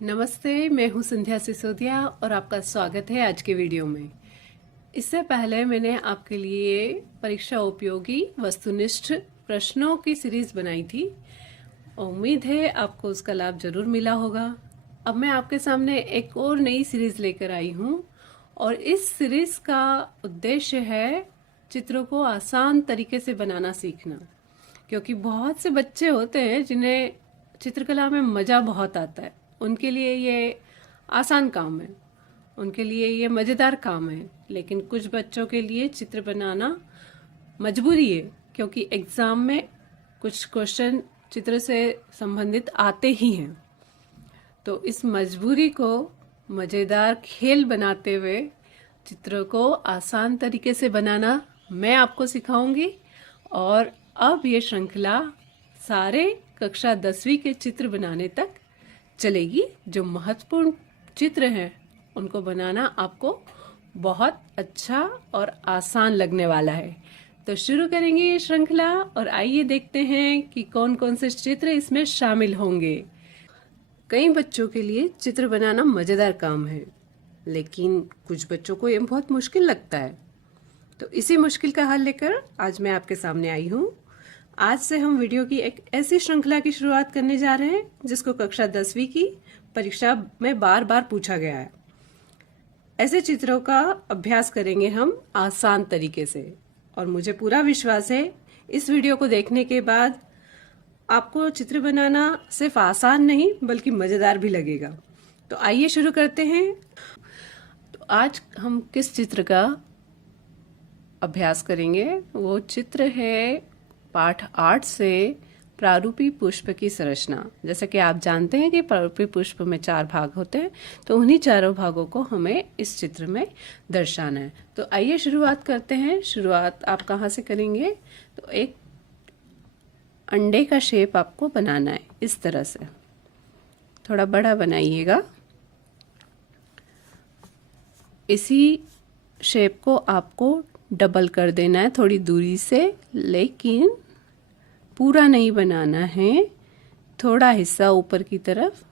नमस्ते, मैं हूं संध्या सिसोदिया और आपका स्वागत है आज के वीडियो में। इससे पहले मैंने आपके लिए परीक्षा उपयोगी वस्तुनिष्ठ प्रश्नों की सीरीज बनाई थी। उम्मीद है आपको उसका लाभ जरूर मिला होगा। अब मैं आपके सामने एक और नई सीरीज लेकर आई हूं और इस सीरीज का उद्देश्य है चित्रों को आसान तरीके से बनाना सीखना, क्योंकि बहुत से बच्चे होते हैं जिन्हें चित्रकला में मज़ा बहुत आता है। उनके लिए ये आसान काम है, उनके लिए ये मज़ेदार काम है, लेकिन कुछ बच्चों के लिए चित्र बनाना मजबूरी है, क्योंकि एग्ज़ाम में कुछ क्वेश्चन चित्र से संबंधित आते ही हैं। तो इस मजबूरी को मज़ेदार खेल बनाते हुए चित्रों को आसान तरीके से बनाना मैं आपको सिखाऊंगी। और अब ये श्रृंखला सारे कक्षा 10वीं के चित्र बनाने तक चलेगी। जो महत्वपूर्ण चित्र हैं उनको बनाना आपको बहुत अच्छा और आसान लगने वाला है। तो शुरू करेंगे ये श्रृंखला और आइए देखते हैं कि कौन कौन से चित्र इसमें शामिल होंगे। कई बच्चों के लिए चित्र बनाना मज़ेदार काम है, लेकिन कुछ बच्चों को ये बहुत मुश्किल लगता है। तो इसी मुश्किल का हल लेकर आज मैं आपके सामने आई हूँ। आज से हम वीडियो की एक ऐसी श्रृंखला की शुरुआत करने जा रहे हैं जिसको कक्षा 10वीं की परीक्षा में बार बार पूछा गया है। ऐसे चित्रों का अभ्यास करेंगे हम आसान तरीके से, और मुझे पूरा विश्वास है इस वीडियो को देखने के बाद आपको चित्र बनाना सिर्फ आसान नहीं बल्कि मज़ेदार भी लगेगा। तो आइए शुरू करते हैं। तो आज हम किस चित्र का अभ्यास करेंगे? वो चित्र है पाठ 8 से प्रारूपी पुष्प की संरचना। जैसा कि आप जानते हैं कि प्रारूपी पुष्प में 4 भाग होते हैं, तो उन्हीं चारों भागों को हमें इस चित्र में दर्शाना है। तो आइए शुरुआत करते हैं। शुरुआत आप कहाँ से करेंगे? तो एक अंडे का शेप आपको बनाना है इस तरह से। थोड़ा बड़ा बनाइएगा। इसी शेप को आपको डबल कर देना है थोड़ी दूरी से, लेकिन पूरा नहीं बनाना है। थोड़ा हिस्सा ऊपर की तरफ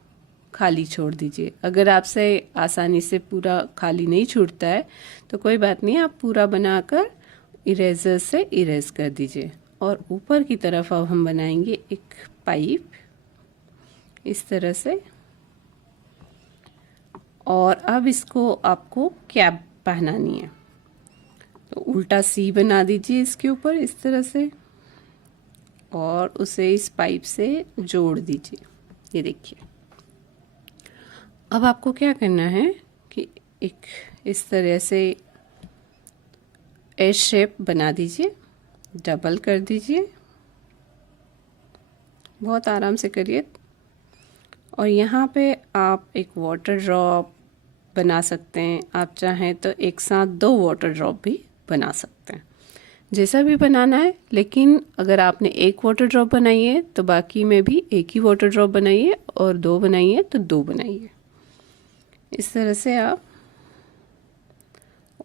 खाली छोड़ दीजिए। अगर आपसे आसानी से पूरा खाली नहीं छूटता है तो कोई बात नहीं, आप पूरा बनाकर इरेजर से इरेज कर दीजिए। और ऊपर की तरफ अब हम बनाएंगे एक पाइप इस तरह से, और अब इसको आपको कैप पहनानी है। तो उल्टा सी बना दीजिए इसके ऊपर इस तरह से, और उसे इस पाइप से जोड़ दीजिए। ये देखिए। अब आपको क्या करना है कि एक इस तरह से एस शेप बना दीजिए, डबल कर दीजिए, बहुत आराम से करिए। और यहाँ पे आप एक वाटर ड्रॉप बना सकते हैं। आप चाहें तो एक साथ 2 वाटर ड्रॉप भी बना सकते हैं, जैसा भी बनाना है। लेकिन अगर आपने एक वाटर ड्रॉप बनाई है तो बाकी में भी एक ही वाटर ड्रॉप बनाइए, और 2 बनाइए तो 2 बनाइए। इस तरह से आप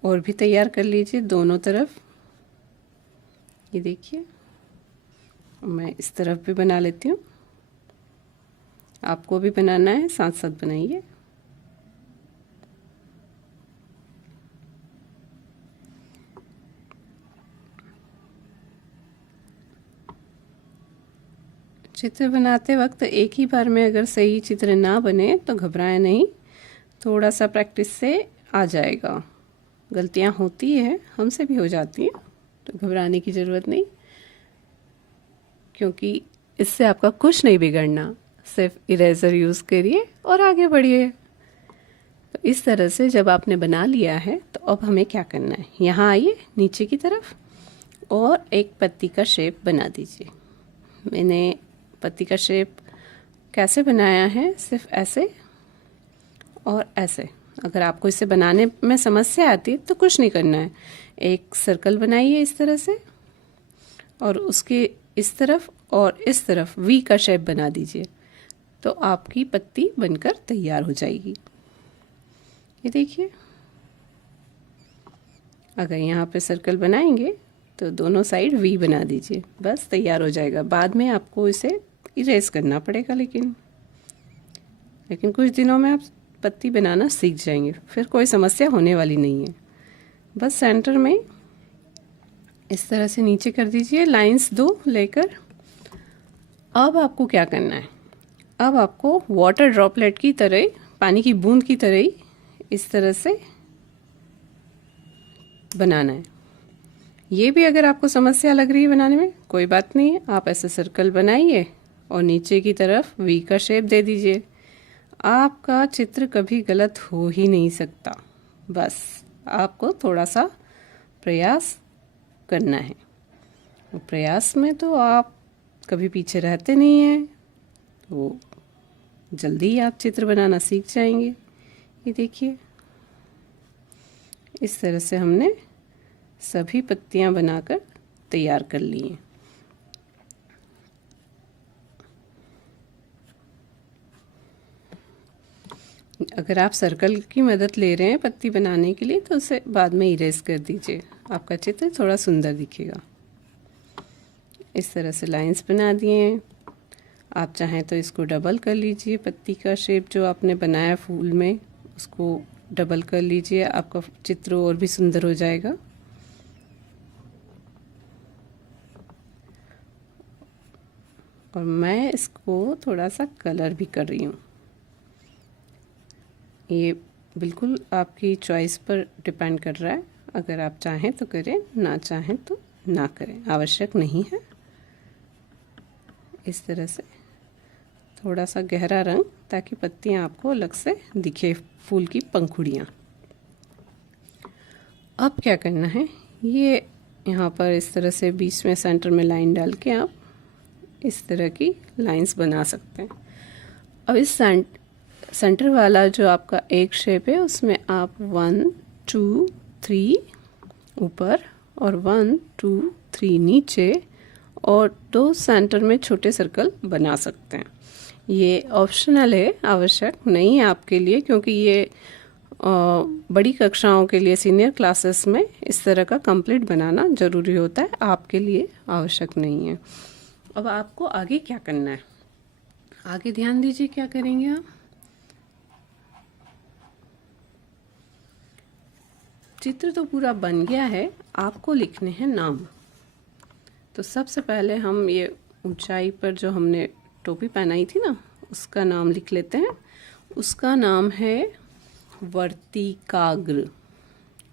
और भी तैयार कर लीजिए दोनों तरफ। ये देखिए, मैं इस तरफ भी बना लेती हूँ। आपको भी बनाना है, साथ साथ बनाइए। चित्र बनाते वक्त एक ही बार में अगर सही चित्र ना बने तो घबराएं नहीं, थोड़ा सा प्रैक्टिस से आ जाएगा। गलतियां होती है, हमसे भी हो जाती हैं, तो घबराने की ज़रूरत नहीं, क्योंकि इससे आपका कुछ नहीं बिगड़ना। सिर्फ इरेजर यूज़ करिए और आगे बढ़िए। तो इस तरह से जब आपने बना लिया है तो अब हमें क्या करना है? यहाँ आइए नीचे की तरफ और एक पत्ती का शेप बना दीजिए। मैंने पत्ती का शेप कैसे बनाया है? सिर्फ ऐसे और ऐसे। अगर आपको इसे बनाने में समस्या आती है तो कुछ नहीं करना है। एक सर्कल बनाइए इस तरह से, और उसके इस तरफ और इस तरफ वी का शेप बना दीजिए, तो आपकी पत्ती बनकर तैयार हो जाएगी। ये देखिए। अगर यहाँ पे सर्कल बनाएंगे तो दोनों साइड वी बना दीजिए, बस तैयार हो जाएगा। बाद में आपको इसे इरेज करना पड़ेगा, लेकिन लेकिन कुछ दिनों में आप पत्ती बनाना सीख जाएंगे, फिर कोई समस्या होने वाली नहीं है। बस सेंटर में इस तरह से नीचे कर दीजिए, लाइंस 2 लेकर। अब आपको क्या करना है, अब आपको वाटर ड्रॉपलेट की तरह, पानी की बूंद की तरह ही इस तरह से बनाना है। ये भी अगर आपको समस्या लग रही है बनाने में, कोई बात नहीं है, आप ऐसे सर्कल बनाइए और नीचे की तरफ वी का शेप दे दीजिए। आपका चित्र कभी गलत हो ही नहीं सकता, बस आपको थोड़ा सा प्रयास करना है। और प्रयास में तो आप कभी पीछे रहते नहीं हैं, तो जल्दी ही आप चित्र बनाना सीख जाएंगे। ये देखिए, इस तरह से हमने सभी पत्तियां बनाकर तैयार कर ली हैं। अगर आप सर्कल की मदद ले रहे हैं पत्ती बनाने के लिए, तो उसे बाद में इरेज कर दीजिए, आपका चित्र थोड़ा सुंदर दिखेगा। इस तरह से लाइंस बना दिए हैं। आप चाहें तो इसको डबल कर लीजिए, पत्ती का शेप जो आपने बनाया फूल में उसको डबल कर लीजिए, आपका चित्र और भी सुंदर हो जाएगा। और मैं इसको थोड़ा सा कलर भी कर रही हूँ। ये बिल्कुल आपकी चॉइस पर डिपेंड कर रहा है, अगर आप चाहें तो करें, ना चाहें तो ना करें, आवश्यक नहीं है। इस तरह से थोड़ा सा गहरा रंग, ताकि पत्तियां आपको अलग से दिखे, फूल की पंखुड़ियाँ। अब क्या करना है, ये यहाँ पर इस तरह से बीच में सेंटर में लाइन डाल के आप इस तरह की लाइंस बना सकते हैं। अब इस सेंटर वाला जो आपका एक शेप है, उसमें आप 1 2 3 ऊपर और 1 2 3 नीचे और 2 सेंटर में छोटे सर्कल बना सकते हैं। ये ऑप्शनल है, आवश्यक नहीं है आपके लिए, क्योंकि ये बड़ी कक्षाओं के लिए, सीनियर क्लासेस में इस तरह का कंप्लीट बनाना ज़रूरी होता है, आपके लिए आवश्यक नहीं है। अब आपको आगे क्या करना है, आगे ध्यान दीजिए क्या करेंगे आप। चित्र तो पूरा बन गया है, आपको लिखने हैं नाम। तो सबसे पहले हम ये ऊंचाई पर जो हमने टोपी पहनाई थी ना, उसका नाम लिख लेते हैं। उसका नाम है वर्तिकाग्र।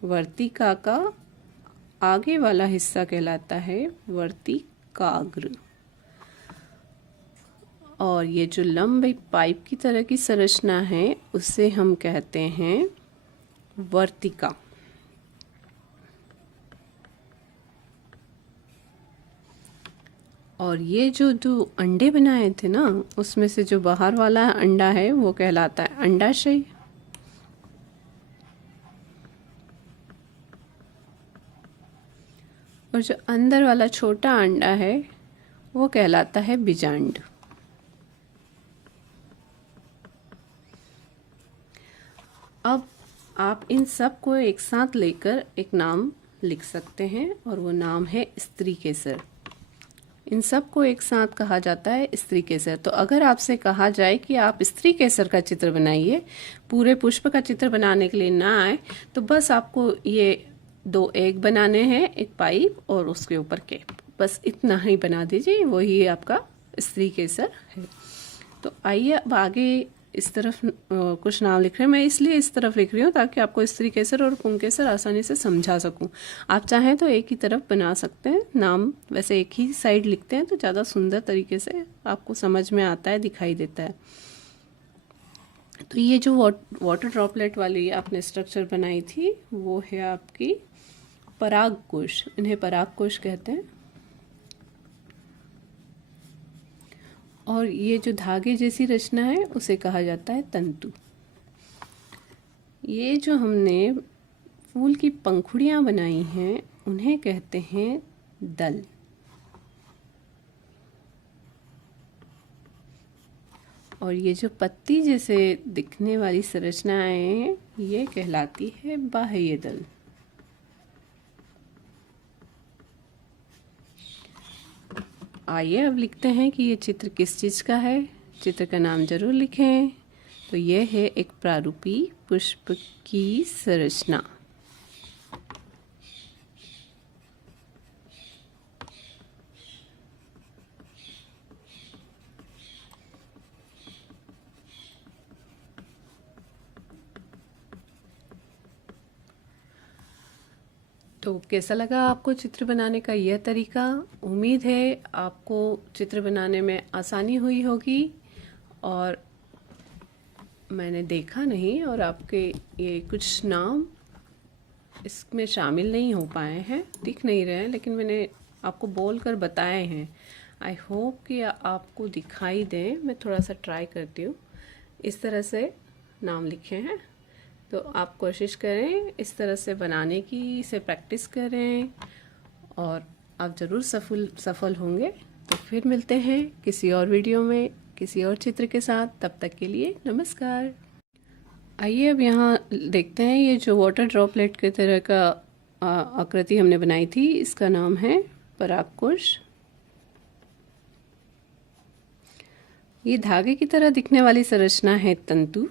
वर्तिका का आगे वाला हिस्सा कहलाता है वर्तिकाग्र। और ये जो लंबी पाइप की तरह की संरचना है, उसे हम कहते हैं वर्तिका। और ये जो अंडे बनाए थे ना, उसमें से जो बाहर वाला अंडा है वो कहलाता है अंडाशय। और जो अंदर वाला छोटा अंडा है वो कहलाता है बीजांड। अब आप इन सब को एक साथ लेकर एक नाम लिख सकते हैं, और वो नाम है स्त्री केसर। इन सब को एक साथ कहा जाता है स्त्री केसर। तो अगर आपसे कहा जाए कि आप स्त्री केसर का चित्र बनाइए, पूरे पुष्प का चित्र बनाने के लिए ना आए, तो बस आपको ये 2 एग बनाने हैं, एक पाइप और उसके ऊपर कैप, बस इतना ही बना दीजिए, वही आपका स्त्री केसर है। तो आइए अब आगे इस तरफ कुछ नाम लिख रहे हैं। मैं इसलिए इस तरफ लिख रही हूँ ताकि आपको स्त्री केसर और पुंकेसर आसानी से समझा सकूं। आप चाहें तो एक ही तरफ बना सकते हैं नाम, वैसे एक ही साइड लिखते हैं तो ज़्यादा सुंदर तरीके से आपको समझ में आता है, दिखाई देता है। तो ये जो वाटर ड्रॉपलेट वाली आपने स्ट्रक्चर बनाई थी, वो है आपकी परागकोश। इन्हें परागकोश कहते हैं। और ये जो धागे जैसी रचना है उसे कहा जाता है तंतु। ये जो हमने फूल की पंखुड़ियाँ बनाई हैं उन्हें कहते हैं दल। और ये जो पत्ती जैसे दिखने वाली संरचनाएं हैं ये कहलाती है बाह्य दल। आइए अब लिखते हैं कि ये चित्र किस चीज़ का है। चित्र का नाम जरूर लिखें तो यह है एक प्रारूपी पुष्प की संरचना। तो कैसा लगा आपको चित्र बनाने का यह तरीका? उम्मीद है आपको चित्र बनाने में आसानी हुई होगी। और मैंने देखा नहीं और आपके ये कुछ नाम इसमें शामिल नहीं हो पाए हैं, दिख नहीं रहे हैं, लेकिन मैंने आपको बोल कर बताए हैं। आई होप कि आपको दिखाई दें। मैं थोड़ा सा ट्राई करती हूँ। इस तरह से नाम लिखे हैं, तो आप कोशिश करें इस तरह से बनाने की, इसे प्रैक्टिस करें और आप ज़रूर सफल होंगे। तो फिर मिलते हैं किसी और वीडियो में किसी और चित्र के साथ। तब तक के लिए नमस्कार। आइए अब यहाँ देखते हैं, ये जो वाटर ड्रॉपलेट के तरह का आकृति हमने बनाई थी, इसका नाम है परागकोश। ये धागे की तरह दिखने वाली संरचना है तंतु,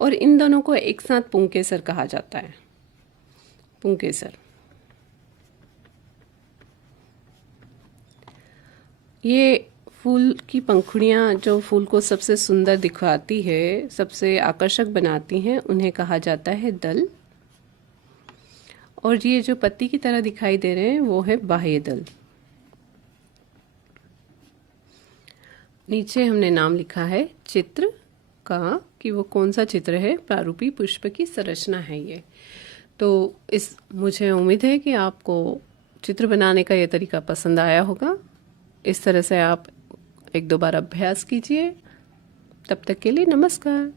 और इन दोनों को एक साथ पुंकेसर कहा जाता है। पुंकेसर। ये फूल की पंखुड़ियाँ जो फूल को सबसे सुंदर दिखाती है, सबसे आकर्षक बनाती हैं, उन्हें कहा जाता है दल। और ये जो पत्ती की तरह दिखाई दे रहे हैं वो है बाह्य दल। नीचे हमने नाम लिखा है चित्र का कि वो कौन सा चित्र है। प्रारूपी पुष्प की संरचना है ये। तो मुझे उम्मीद है कि आपको चित्र बनाने का ये तरीका पसंद आया होगा। इस तरह से आप एक दो बार अभ्यास कीजिए। तब तक के लिए नमस्कार।